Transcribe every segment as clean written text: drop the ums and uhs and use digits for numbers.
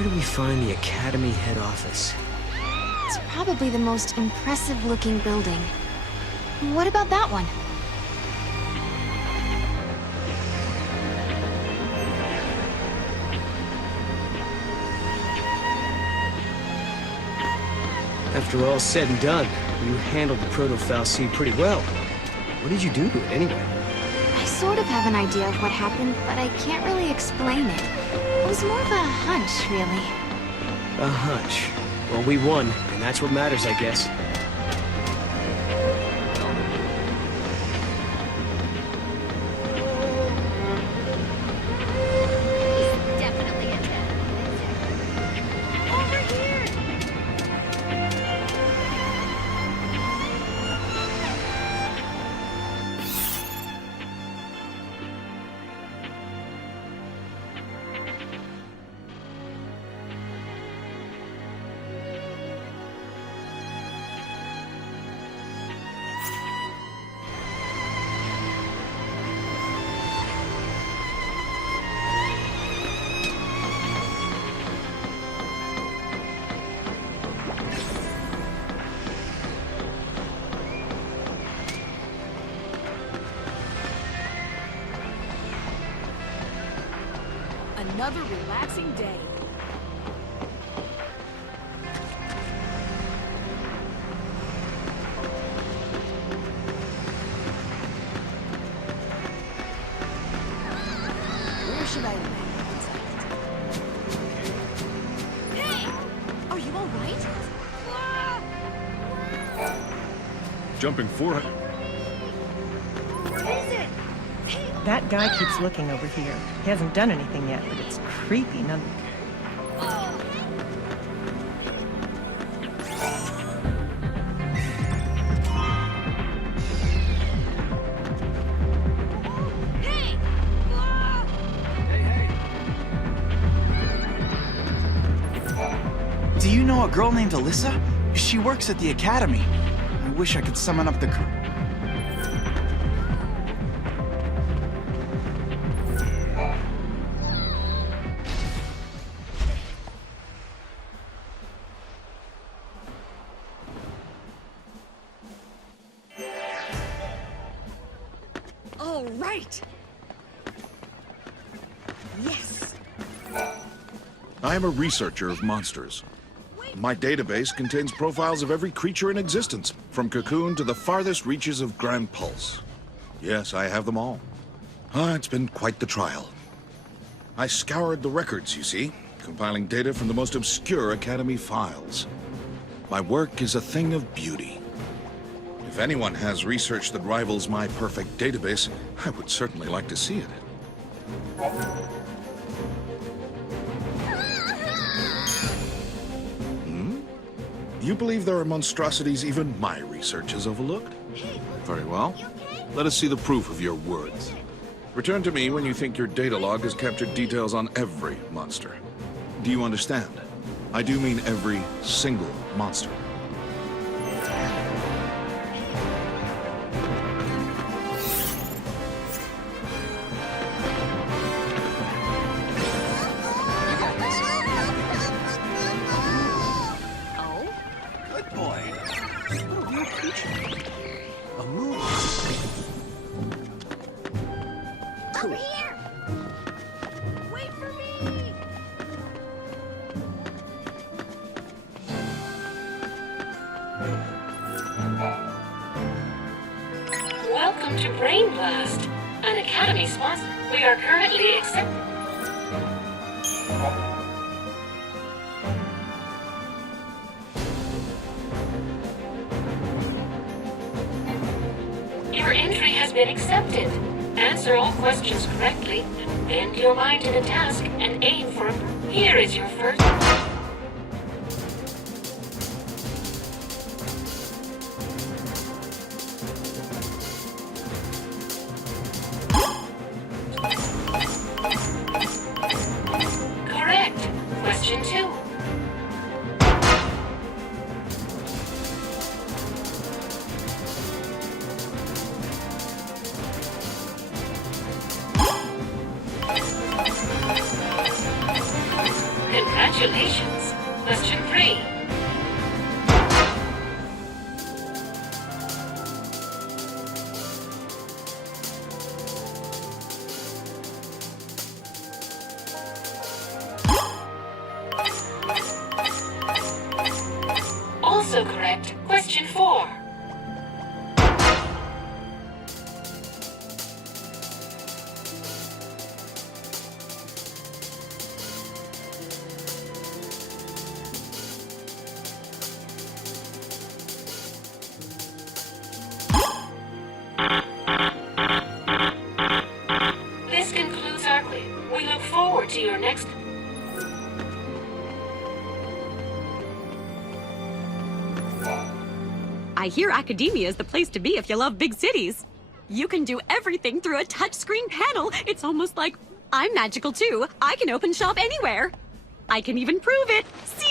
Where do we find the Academy head office? It's probably the most impressive-looking building. What about that one? After all's said and done, you handled the Proto-Fal'Cie pretty well. What did you do to it, anyway? I sort of have an idea of what happened, but I can't really explain it. It was more of a hunch, really. A hunch. Well, we won, and that's what matters, I guess. Definitely a test. Over here! Another relaxing day. Where should I land? Hey! Are you all right? Jumping 400. That guy keeps looking over here. He hasn't done anything yet, but it's creepy none. Do you know a girl named Alyssa? She works at the Academy. I wish I could summon up the All right. Yes. I am a researcher of monsters. My database contains profiles of every creature in existence, from Cocoon to the farthest reaches of Grand Pulse. Yes, I have them all. It's been quite the trial. I scoured the records, you see, compiling data from the most obscure Academy files. My work is a thing of beauty. If anyone has research that rivals my perfect database, I would certainly like to see it. You believe there are monstrosities even my research has overlooked? Very well. Let us see the proof of your words. Return to me when you think your data log has captured details on every monster. Do you understand? I do mean every single monster. Over here! Wait for me! Welcome to Brain Blast, an Academy sponsor. We are currently accepting. Your entry has been accepted. Answer all questions correctly, bend your mind to the task, and aim for a... Here is your first... Correct. Question 2. Congratulations. Question 3. Also correct. Question 4. This concludes our quiz. We look forward to your next. I hear academia is the place to be if you love big cities. You can do everything through a touchscreen panel. It's almost like I'm magical too. I can open shop anywhere. I can even prove it. See?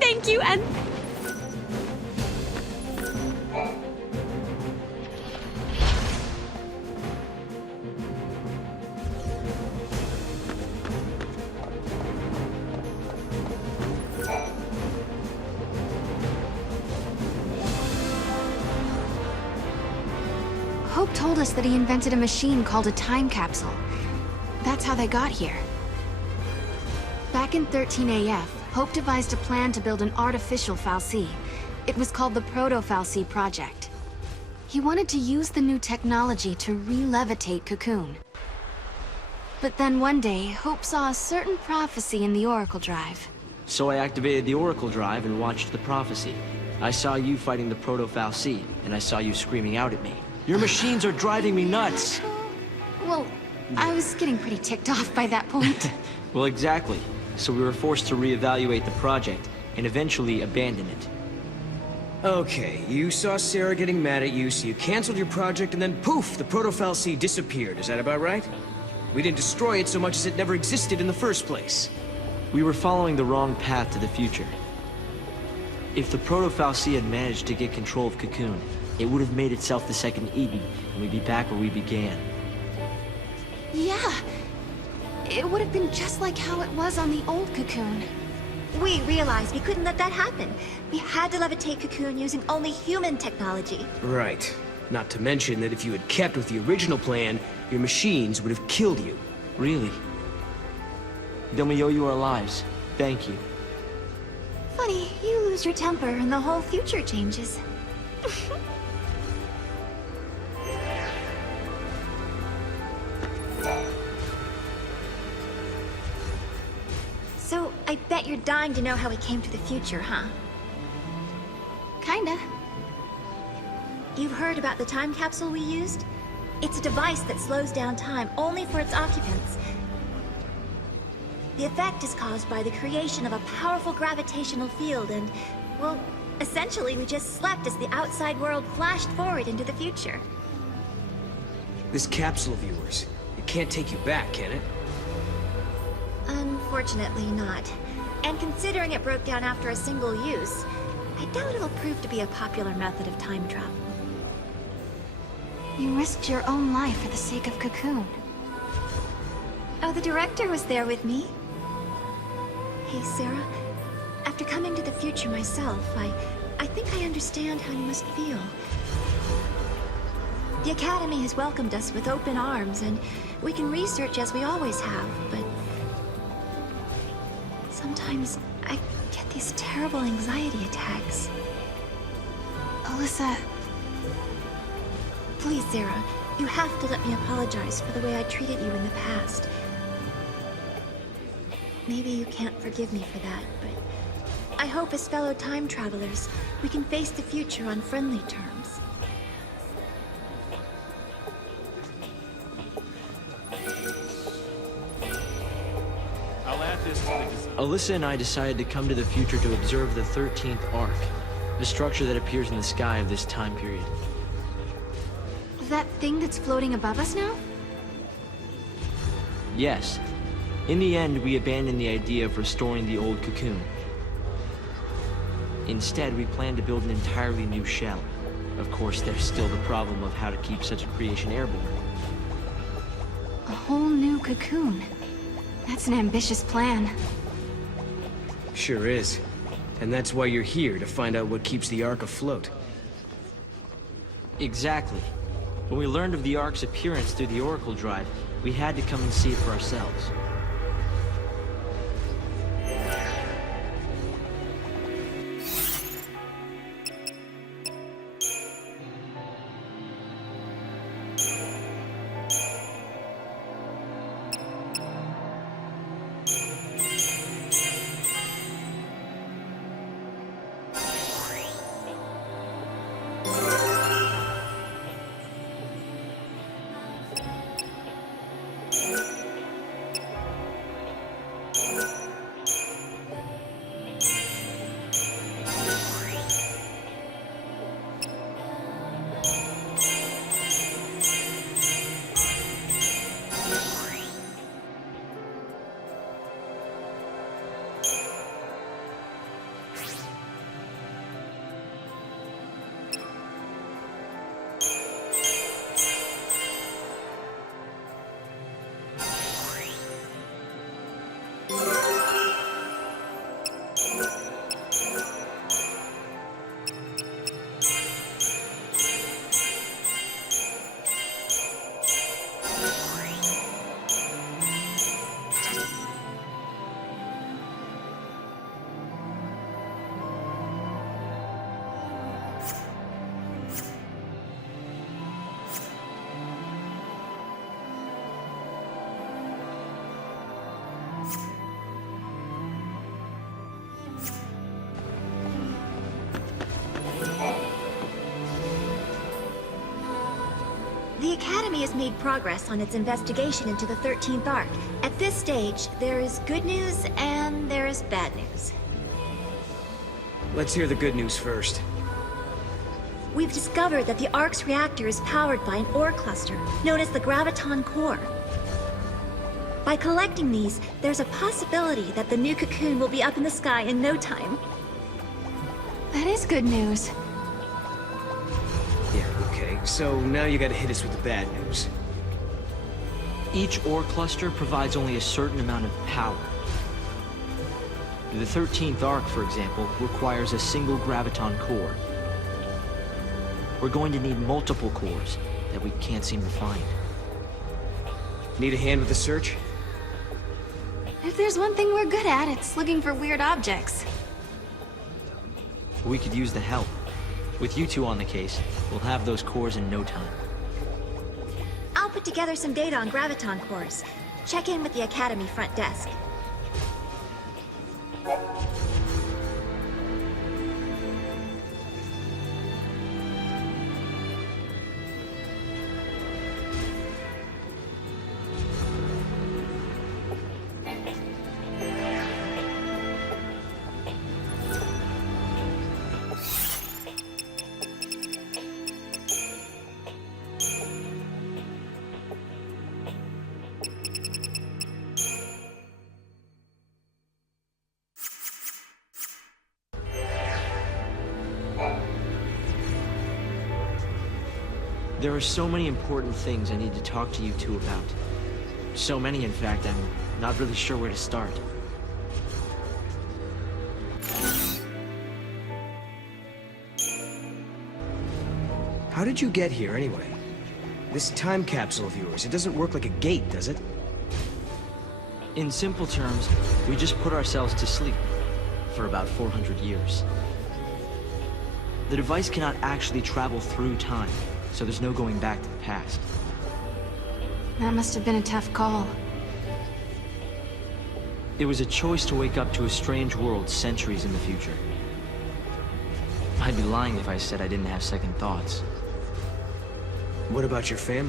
Thank you, and Hope told us that he invented a machine called a time capsule. That's how they got here. Back in 13AF, Hope devised a plan to build an artificial Fal'Cie. It was called the Proto-Fal'Cie Project. He wanted to use the new technology to re-levitate Cocoon. But then one day, Hope saw a certain prophecy in the Oracle Drive. So I activated the Oracle Drive and watched the prophecy. I saw you fighting the Proto-Fal'Cie, and I saw you screaming out at me. Your machines are driving me nuts! Well, I was getting pretty ticked off by that point. Well, exactly. So we were forced to reevaluate the project, and eventually abandon it. Okay, you saw Sarah getting mad at you, so you canceled your project, and then poof, the Proto-Fal'Cie disappeared. Is that about right? We didn't destroy it so much as it never existed in the first place. We were following the wrong path to the future. If the Proto-Fal'Cie had managed to get control of Cocoon, it would have made itself the second Eden, and we'd be back where we began. Yeah. It would have been just like how it was on the old Cocoon. We realized we couldn't let that happen. We had to levitate Cocoon using only human technology. Right. Not to mention that if you had kept with the original plan, your machines would have killed you. Really? Then we owe you our lives. Thank you. Funny, you lose your temper and the whole future changes. So, I bet you're dying to know how we came to the future, huh? Kinda. You've heard about the time capsule we used? It's a device that slows down time only for its occupants. The effect is caused by the creation of a powerful gravitational field and, well, essentially we just slept as the outside world flashed forward into the future. This capsule of yours, it can't take you back, can it? Unfortunately not. And considering it broke down after a single use, I doubt it'll prove to be a popular method of time travel. You risked your own life for the sake of Cocoon. Oh, the director was there with me. Hey, Sarah. After coming to the future myself, I think I understand how you must feel. The Academy has welcomed us with open arms, and we can research as we always have, but sometimes I get these terrible anxiety attacks. Alyssa... Please, Sarah, you have to let me apologize for the way I treated you in the past. Maybe you can't forgive me for that, but I hope as fellow time travelers, we can face the future on friendly terms. Alyssa and I decided to come to the future to observe the 13th Arc, the structure that appears in the sky of this time period. That thing that's floating above us now? Yes. In the end, we abandoned the idea of restoring the old cocoon. Instead, we plan to build an entirely new shell. Of course, there's still the problem of how to keep such a creation airborne. A whole new cocoon. That's an ambitious plan. Sure is. And that's why you're here, to find out what keeps the Ark afloat. Exactly. When we learned of the Ark's appearance through the Oracle Drive, we had to come and see it for ourselves. The Academy has made progress on its investigation into the 13th Arc. At this stage, there is good news and there is bad news. Let's hear the good news first. We've discovered that the Ark's reactor is powered by an ore cluster known as the Graviton Core. By collecting these, there's a possibility that the new cocoon will be up in the sky in no time. That is good news. Yeah, okay. So now you gotta hit us with the bad news. Each ore cluster provides only a certain amount of power. The 13th Arc, for example, requires a single Graviton core. We're going to need multiple cores that we can't seem to find. Need a hand with the search? If there's one thing we're good at, it's looking for weird objects. We could use the help. With you two on the case, we'll have those cores in no time. I'll put together some data on Graviton cores. Check in with the Academy front desk. There are so many important things I need to talk to you two about. So many, in fact, I'm not really sure where to start. How did you get here, anyway? This time capsule of yours, it doesn't work like a gate, does it? In simple terms, we just put ourselves to sleep for about 400 years. The device cannot actually travel through time, so there's no going back to the past. That must have been a tough call. It was a choice to wake up to a strange world centuries in the future. I'd be lying if I said I didn't have second thoughts. What about your family?